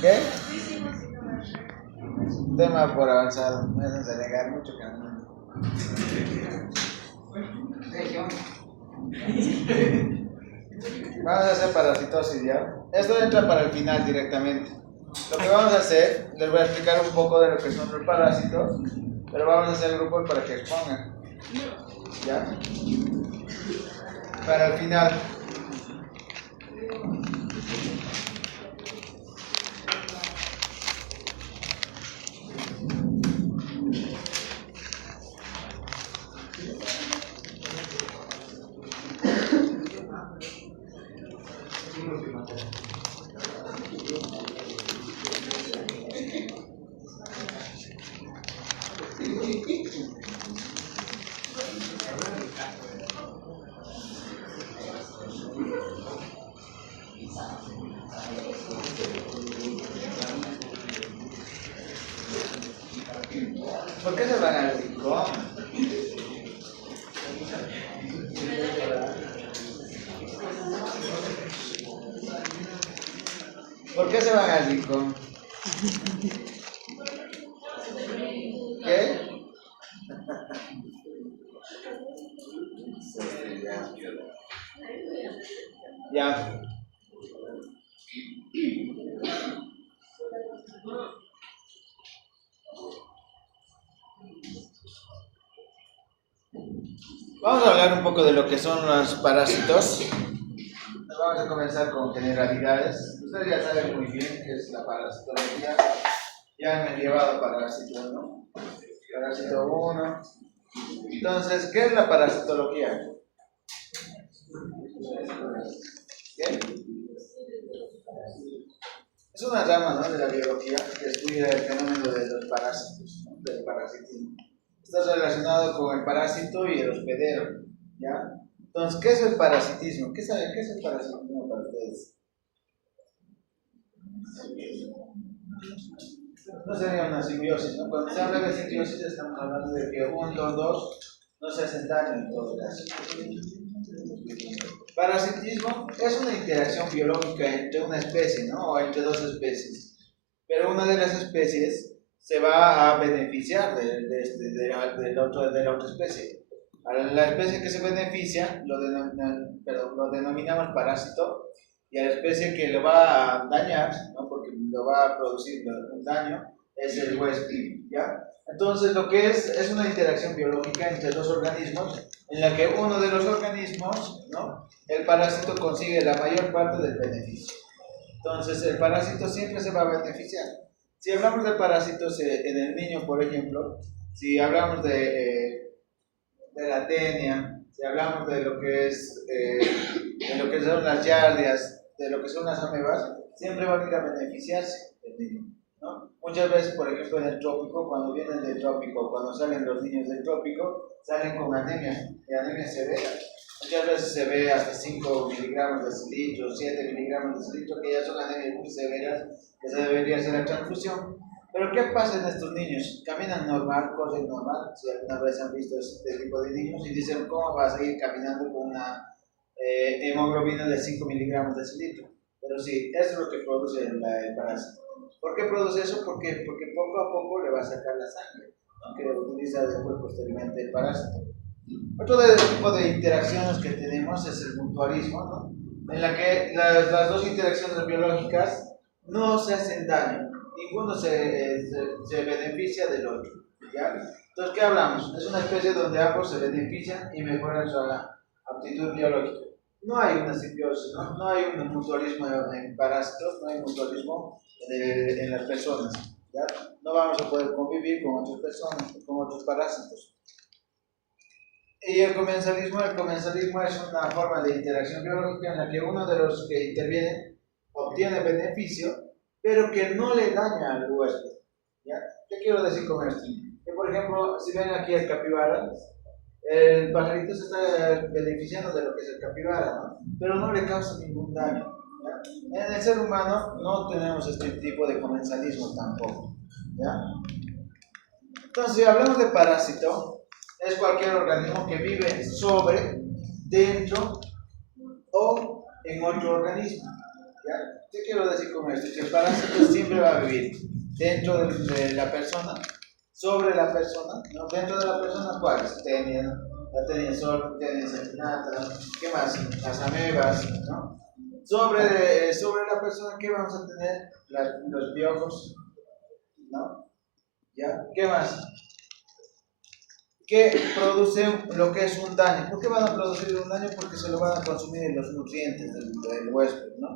¿Qué? Tema por avanzado. Me hacen delegar mucho camino. Vamos a hacer parasitosis ya. Esto entra para el final directamente. Lo que vamos a hacer, les voy a explicar un poco de lo que son los parásitos, pero vamos a hacer grupos para que expongan. ¿Ya? Para el final. ¿Por qué se van al rincón? ¿Por qué se van al rincón? ¿Qué? Ya. Vamos a hablar un poco de lo que son los parásitos. Vamos a comenzar con generalidades. Ustedes ya saben muy bien qué es la parasitología. Ya han llevado parásitos, ¿no? Parásito 1. Entonces, ¿qué es la parasitología? ¿Qué? Es una rama, ¿no?, de la biología que estudia el fenómeno de los parásitos, ¿no?, del parasitismo. Está relacionado con el parásito y el hospedero, ¿ya? Entonces, ¿qué es el parasitismo? ¿Qué saben? ¿Qué es el parasitismo para ustedes? No sería una simbiosis, ¿no? Cuando se habla de simbiosis estamos hablando de que los dos no se hacen daño en todo caso. Parasitismo es una interacción biológica entre una especie, ¿no?, o entre dos especies. Pero una de las especies se va a beneficiar de la otra especie. A la especie que se beneficia lo denominamos parásito, y a la especie que lo va a dañar, ¿no?, porque lo va a producir un daño, es el huésped, ¿ya? Entonces, lo que es una interacción biológica entre dos organismos, en la que uno de los organismos, ¿no?, el parásito consigue la mayor parte del beneficio. Entonces, el parásito siempre se va a beneficiar. Si hablamos de parásitos en el niño, por ejemplo, si hablamos de la tenia, si hablamos de lo que son las yardias, de lo que son las amebas, siempre van a ir a beneficiarse del niño, ¿no? Muchas veces, por ejemplo, en el trópico, cuando vienen del trópico, cuando salen los niños del trópico, salen con anemia, y anemia severa. Muchas veces se ve hasta 5 miligramos de cilitro, 7 miligramos de cilitro, que ya son anemias muy severas, que se debería hacer la transfusión. Pero ¿qué pasa en estos niños? Caminan normal, corren normal. Si alguna vez han visto este tipo de niños y dicen, ¿cómo va a seguir caminando con una hemoglobina de 5 miligramos de cilitro? Pero sí, eso es lo que produce el parásito. ¿Por qué produce eso? Porque poco a poco le va a sacar la sangre, ¿no?, que utiliza después posteriormente el parásito. Otro tipo de interacciones que tenemos es el mutualismo, ¿no?, en la que las dos interacciones biológicas no se hacen daño, ninguno se beneficia del otro, ¿ya? Entonces, ¿qué hablamos? Es una especie donde ambos se benefician y mejoran su aptitud biológica. No hay una simbiosis, no hay un mutualismo en parásitos, no hay mutualismo en las personas, ¿ya? No vamos a poder convivir con otras personas, con otros parásitos. Y el comensalismo es una forma de interacción biológica en la que uno de los que interviene obtiene beneficio, pero que no le daña al huésped, ¿ya? ¿Qué quiero decir con esto? Que, por ejemplo, si ven aquí el capibara, el pajarito se está beneficiando de lo que es el capibara, ¿no?, pero no le causa ningún daño, ¿ya? En el ser humano no tenemos este tipo de comensalismo tampoco, ¿ya? Entonces, si hablamos de parásito, es cualquier organismo que vive sobre, dentro o en otro organismo. ¿Ya? ¿Qué quiero decir con esto? Que el parásito siempre va a vivir dentro de la persona, sobre la persona, ¿no? Dentro de la persona, ¿cuáles? Tenia, la tenia sol, tenia satinata, ¿qué más? Las amebas, ¿no? Sobre la persona, ¿qué vamos a tener? Los piojos, ¿no? ¿Ya? ¿Qué más? Que producen lo que es un daño. ¿Por qué van a producir un daño? Porque se lo van a consumir los nutrientes del huésped, ¿no?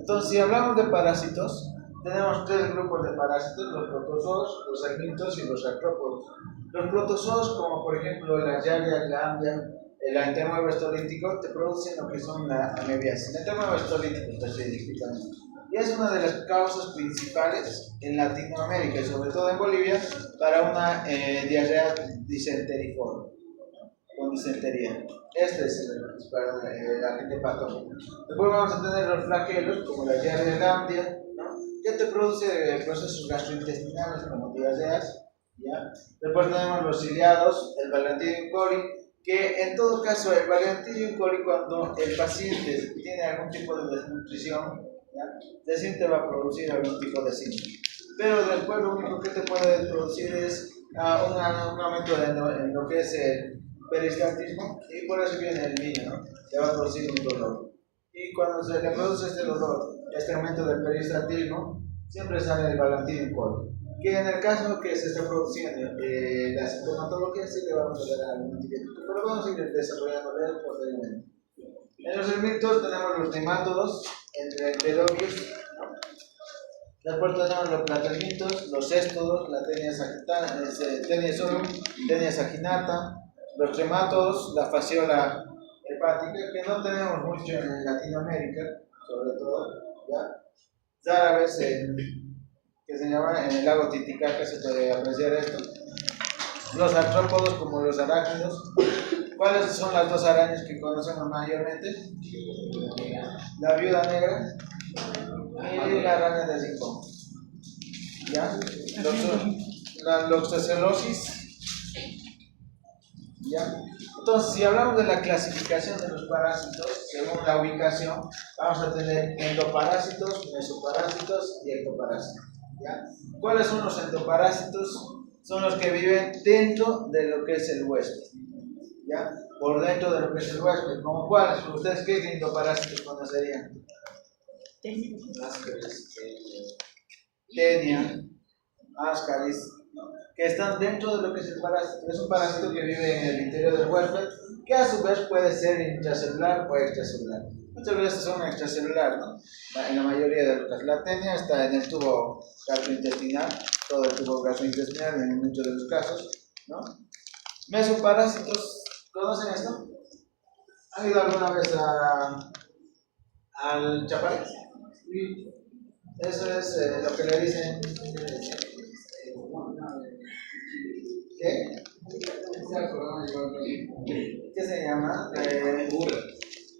Entonces, si hablamos de parásitos, tenemos tres grupos de parásitos: los protozoos, los helmintos y los artrópodos. Los protozoos, como por ejemplo la Giardia, la Ambia, el enteromo estolítico, te producen lo que son la amebiasis. El enteromo estolítico específicamente. Y es una de las causas principales en Latinoamérica y sobre todo en Bolivia para una diarrea disenteriforme, con disentería. Este es el principal agente patógeno. Después vamos a tener los flagelos, como la diarrea lambdia, ¿no? Que te produce procesos gastrointestinales como diarreas. ¿Ya? Después tenemos los ciliados, el Bacillus coli, que en todo caso el Bacillus coli, cuando el paciente tiene algún tipo de desnutrición, recién te va a producir algún tipo de síntoma. Pero después lo único que te puede producir es un aumento en lo que es el peristaltismo, y por eso viene el niño, ¿no? Le va a producir un dolor. Y cuando se le produce este dolor, este aumento del peristaltismo, siempre sale el Bacillus coli. Que en el caso que se está produciendo la sintomatología, sí le vamos a dar algún antibiótico, pero vamos a ir desarrollando posteriormente. En los helmintos tenemos los nemátodos, entre enterobios, ¿no? Después tenemos los platelmintos, los céstodos, la tenia solum, tenia saginata, los tremátodos, la fasciola hepática, que no tenemos mucho en Latinoamérica, sobre todo, ¿ya? Rara que se llama en el lago Titicaca se puede apreciar esto. Los artrópodos, como los arácnidos. ¿Cuáles son las dos arañas que conocemos mayormente? La viuda negra y la araña de Rincón. ¿Ya? La loxocelosis. ¿Ya? Entonces, si hablamos de la clasificación de los parásitos, según la ubicación, vamos a tener endoparásitos, mesoparásitos y ectoparásitos. ¿Ya? ¿Cuáles son los endoparásitos? Son los que viven dentro de lo que es el huésped. ¿Ya? Por dentro de lo que es el huésped. ¿Como cuáles? ¿Ustedes qué endoparásitos conocerían? Tenia, ascaris, que están dentro de lo que es el parásito. Es un parásito que vive en el interior del huésped, que a su vez puede ser intracelular o extracelular. Muchas veces son extracelular, ¿no? En la mayoría de los casos. La tenia está en el tubo gastrointestinal, todo el tubo gastrointestinal en muchos de los casos, ¿no? Mesoparásitos, ¿conocen esto? ¿Han ido alguna vez al Chapare? Sí. Eso es lo que le dicen. ¿Qué? ¿Qué se llama?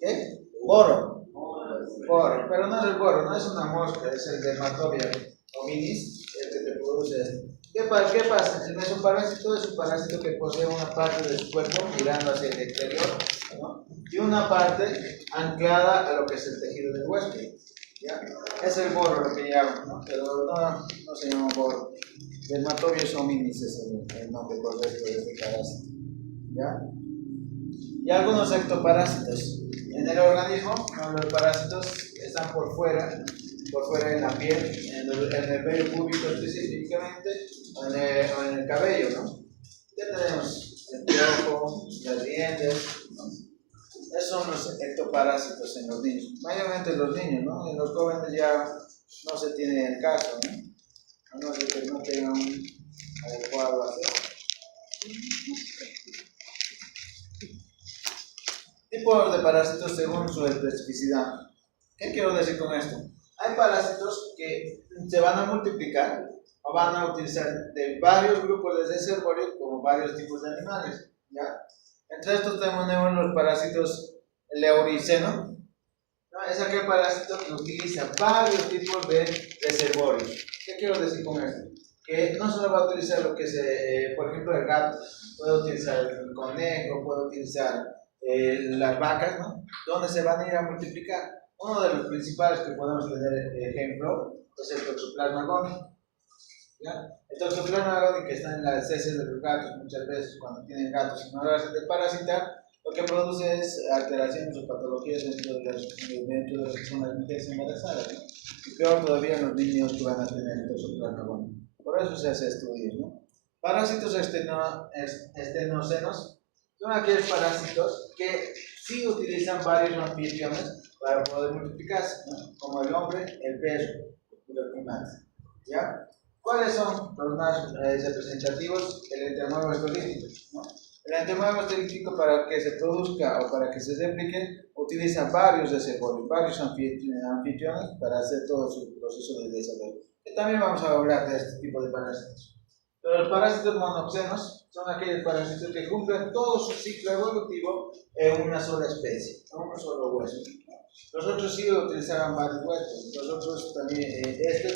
¿Qué? Boro. Boro. Pero no es el boro, no es una mosca, es el Dermatobia hominis, el que te produce esto. ¿Qué pasa? El mesoparásito es un parásito que posee una parte de su cuerpo mirando hacia el exterior, ¿no? Y una parte anclada a lo que es el tejido del huésped. ¿Ya? Es el boro lo que llaman, ¿no? Pero no se llama boro. Dermatobius hominis es el nombre correcto de este parásito. ¿Ya? Y algunos ectoparásitos. En el organismo, los parásitos están por fuera de la piel, en el vello púbico específicamente, o en el cabello, ¿no? ¿Qué tenemos? El piojo, las dientes, ¿no? Esos son los ectoparásitos en los niños. Mayormente los niños, ¿no? En los jóvenes ya no se tiene el caso, ¿no? A no ser que no tengan un adecuado acceso. Tipos de parásitos según su especificidad. ¿Qué quiero decir con esto? Hay parásitos que se van a multiplicar o van a utilizar de varios grupos de servorios como varios tipos de animales. ¿Ya? Entre estos tenemos los parásitos leuriceno. ¿No? Es aquel parásito que utiliza varios tipos de reservorios. ¿Qué quiero decir con esto? Que no solo va a utilizar lo que es, por ejemplo, el gato, puede utilizar el conejo, puede utilizar las vacas, ¿no? Donde se van a ir a multiplicar. Uno de los principales que podemos tener ejemplo es el Toxoplasma gondii. ¿Ya? El Toxoplasma gondii, que está en las heces de los gatos, muchas veces cuando tienen gatos y no lo hacen de parasitar, lo que produce es alteraciones o patologías dentro de las personas mujeres embarazadas, ¿no? Y peor todavía en los niños que van a tener el Toxoplasma gondii. Por eso se hace estudios, ¿no? Parásitos externocenos son aquellos parásitos que sí utilizan varios anfitriones para poder multiplicarse, ¿no? Como el hombre, el perro y los primates. ¿Ya? ¿Cuáles son los más representativos? El enteromuevo estolítico, ¿no? El enteromuevo estolítico, para que se produzca o para que se replique, utiliza varios reservorios, varios anfitriones para hacer todo su proceso de desarrollo. Y también vamos a hablar de este tipo de parásitos. Pero los parásitos monoxenos son aquellos parásitos que cumplen todo su ciclo evolutivo en una sola especie, en un solo huésped. Los otros sí utilizaban varios huéspedes, los otros también,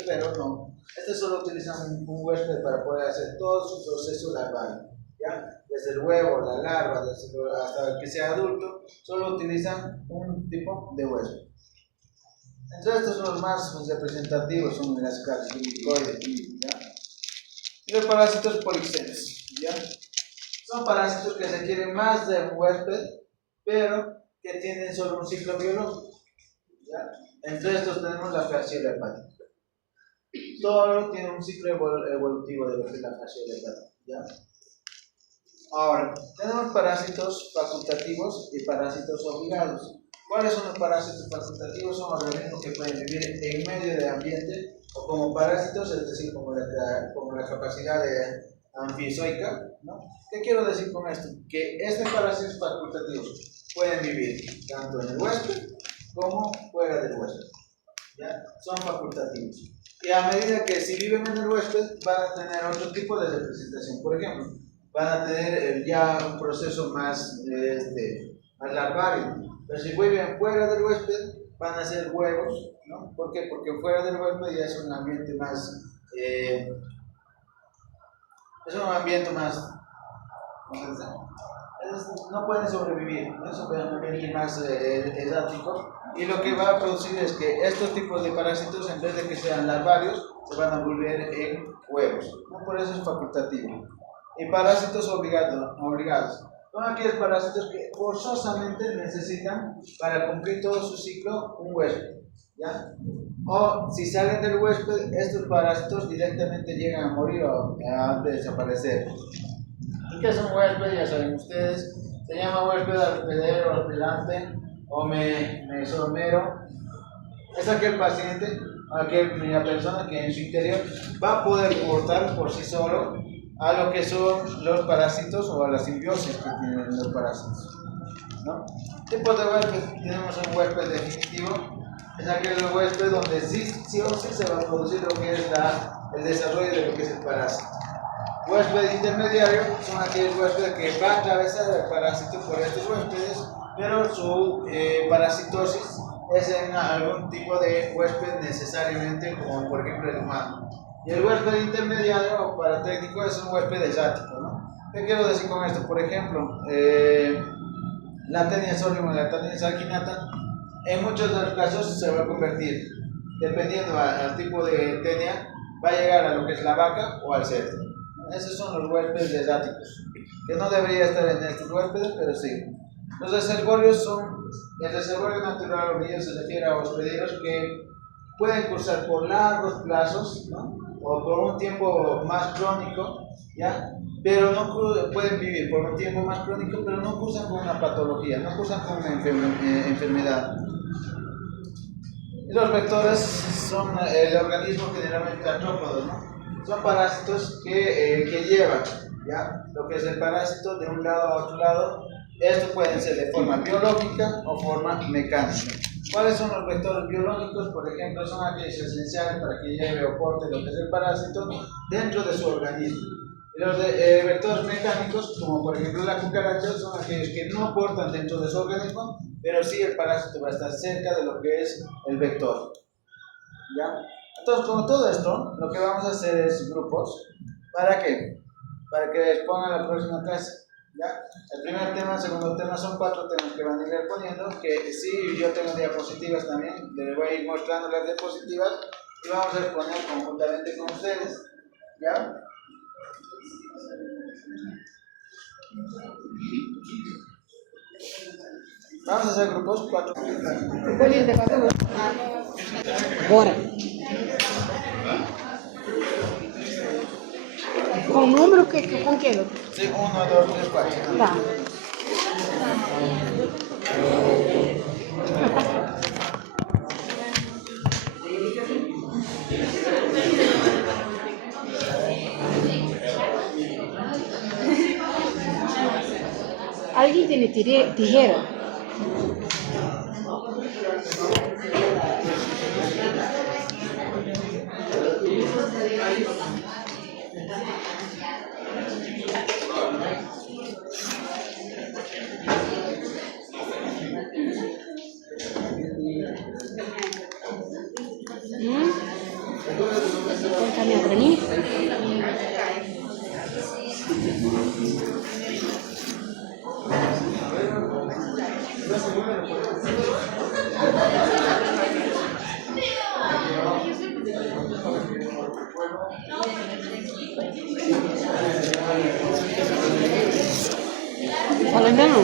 pero no. Solo utilizan un huésped para poder hacer todo su proceso larvario, ¿ya? Desde el huevo, la larva, hasta que sea adulto, solo utilizan un tipo de huésped. Entonces estos son los más representativos, son las cardiolicoides, ¿ya? Y los parásitos polixenos, ¿ya? Son parásitos que requieren más de un huésped, pero que tienen solo un ciclo biológico, ¿ya? Entre estos tenemos la fasciola hepática. Todo tiene un ciclo evolutivo de lo que es la fasciola hepática, ¿ya? Ahora, tenemos parásitos facultativos y parásitos obligados. ¿Cuáles son los parásitos facultativos? Son organismos que pueden vivir en medio del ambiente o como parásitos, es decir, como la capacidad de anfizoica, ¿no? ¿Qué quiero decir con esto? Que estos parásitos facultativos pueden vivir tanto en el huésped como fuera del huésped, ¿ya? Son facultativos. Y a medida que si viven en el huésped van a tener otro tipo de representación. Por ejemplo, van a tener ya un proceso más larvario. Pero si viven fuera del huésped, van a ser huevos, ¿no? ¿Por qué? Porque fuera del huésped ya es un ambiente más, no pueden sobrevivir, ¿no? Es un ambiente más errático, y lo que va a producir es que estos tipos de parásitos, en vez de que sean larvarios, se van a volver en huevos, ¿no? Por eso es facultativo. Y parásitos obligados son aquellos parásitos que forzosamente necesitan, para cumplir todo su ciclo, un huésped, ¿ya? O si salen del huésped, estos parásitos directamente llegan a morir o a desaparecer. ¿Y qué es un huésped? Ya saben ustedes, se llama huésped hospedero, hospedante o mesomero. Es aquel paciente, aquella persona que en su interior va a poder portar por sí solo a lo que son los parásitos o a la simbiosis que tienen los parásitos, ¿no? Tipos de huésped: tenemos un huésped definitivo, es aquel huésped donde sí o sí se va a producir lo que es el desarrollo de lo que es el parásito. Huésped intermediario son aquellos huéspedes que van a atravesar el parásito por estos huéspedes, pero su parasitosis es en algún tipo de huésped necesariamente, como por ejemplo el humano. Y el huésped intermediario o paratécnico es un huésped exático, ¿no? ¿Qué quiero decir con esto? Por ejemplo, la Taenia solium o la Taenia sarginata, en muchos de los casos se va a convertir, dependiendo al tipo de tenia, va a llegar a lo que es la vaca o al cerdo. Esos son los huéspedes exáticos, que no debería estar en estos huéspedes, pero sí. Los reservorios son, el reservorio natural o río se refiere a hospederos que pueden cursar por largos plazos, ¿no? O por un tiempo más crónico, ¿ya? Pero no pueden vivir por un tiempo más crónico, pero no cursan con una patología, no cursan con una enfermedad. Y los vectores son el organismo generalmente artrópodos, ¿no? Son parásitos que llevan, ¿ya? Lo que es el parásito de un lado a otro lado. Esto puede ser de forma biológica o forma mecánica. ¿Cuáles son los vectores biológicos? Por ejemplo, son aquellos esenciales para que lleve o porte lo que es el parásito dentro de su organismo. Y los vectores mecánicos, como por ejemplo la cucaracha, son aquellos que no portan dentro de su organismo, pero sí el parásito va a estar cerca de lo que es el vector, ¿ya? Entonces, con todo esto, lo que vamos a hacer es grupos. ¿Para qué? Para que expongan la próxima clase. ¿Ya? El primer tema, el segundo tema son 4 temas que van a ir poniendo, que sí, yo tengo diapositivas también, les voy a ir mostrando las diapositivas y vamos a exponer conjuntamente con ustedes. ¿Ya? Vamos a hacer grupos 4. Bora. Com número com que? Sí, 1, 2, 3, 4. Tá. ¿Alguien tiene tijera? Pueden cambiar para mí. Fala ainda não.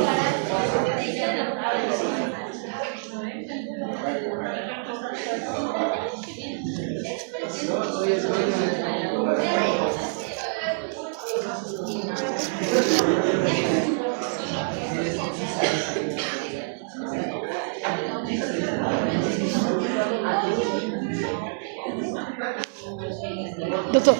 Doutor.